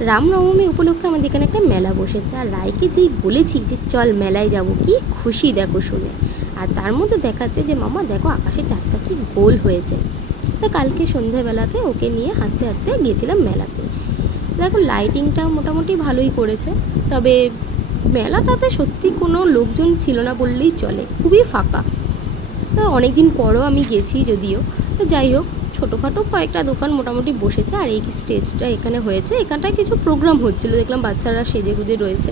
রামনবমী উপলক্ষে আমাদের এখানে একটা মেলা বসেছে, আর রায়কে যেই বলেছি যে চল মেলায় যাব, কি খুশি দেখো শুনে। আর তার মধ্যে দেখাচ্ছে যে মামা দেখো আকাশে চাঁদটা কি গোল হয়েছে। তা কালকে সন্ধ্যাবেলাতে ওকে নিয়ে হাঁটতে হাঁটতে গিয়েছিলাম মেলাতে। দেখো লাইটিংটা মোটামুটি ভালোই করেছে, তবে মেলাটাতে সত্যি কোনো লোকজন ছিল না বললেই চলে, খুবই ফাঁকা। তো অনেক দিন পরও আমি গেছি যদিও। তো যাই হোক, ছোটোখাটো কয়েকটা দোকান মোটামুটি বসেছে, আর এই স্টেজটা এখানে হয়েছে, এখানটায় কিছু প্রোগ্রাম হচ্ছিলো, দেখলাম বাচ্চারা সেজে গুজে রয়েছে,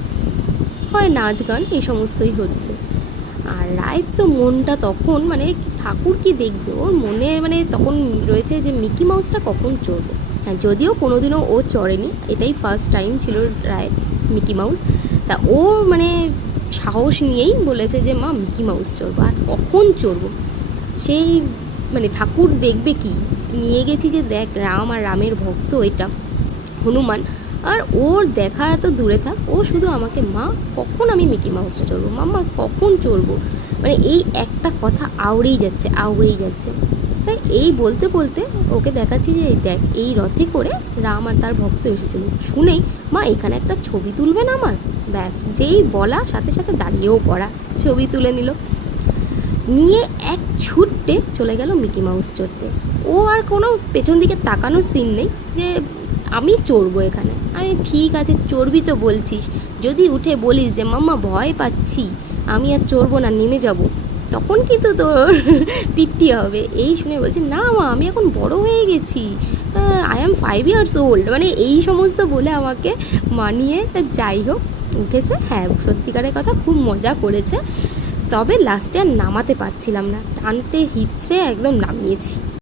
হয় নাচ গান এই সমস্তই হচ্ছে। আর রায়ের তো মনটা তখন মানে ঠাকুর কি দেখবে, ওর মনে মানে তখন রয়েছে যে মিকি মাউসটা কখন চড়বো। হ্যাঁ, যদিও কোনোদিনও ও চড়েনি, এটাই ফার্স্ট টাইম ছিল রায় মিকি মাউস। তা ও মানে সাহস নিয়েই বলেছে যে মা মিকি মাউস চড়বো, আর কখন চড়বো। সেই মানে ঠাকুর দেখবে কি, নিয়ে গেছি যে দেখ রাম আর রামের ভক্ত এটা হনুমান, আর ওর দেখা এত দূরে থাক, ও শুধু আমাকে মা কখন আমি মিকি মাউসটা চড়বো, মাম্মা কখন চড়বো, মানে এই একটা কথা আওড়েই যাচ্ছে আওড়েই যাচ্ছে। তাই এই বলতে বলতে ওকে দেখাচ্ছি যে এই দেখ এই রথে করে রাম আর তার ভক্ত এসেছিল, শুনেই মা এখানে একটা ছবি তুলবেন আমার। ব্যাস যেই বলা সাথে সাথে দাঁড়িয়েও পড়া, ছবি তুলে নিল, নিয়ে এক ছুট্টে চলে গেল মিকি মাউস চড়তে। ও আর কোনো পেছন দিকে তাকানোর সিন নেই যে আমি চড়বো এখানে। আমি ঠিক আছে চড়বি তো বলছিস, যদি উঠে বলিস যে মাম্মা ভয় পাচ্ছি আমি আর চড়বো না নেমে যাব, তখন কিন্তু তোর পিট্টি হবে। এই শুনে বলছে না মা আমি এখন বড় হয়ে গেছি, আই অ্যাম 5 years old, মানে এই সমস্ত বলে আমাকে মানিয়ে। যাই হোক উঠেছে, হ্যাঁ সত্যিকারের কথা খুব মজা করেছে, তবে লাস্টে আর নামাতে পারছিলাম না, টানতে হিচড়ে একদম নামিয়েছি।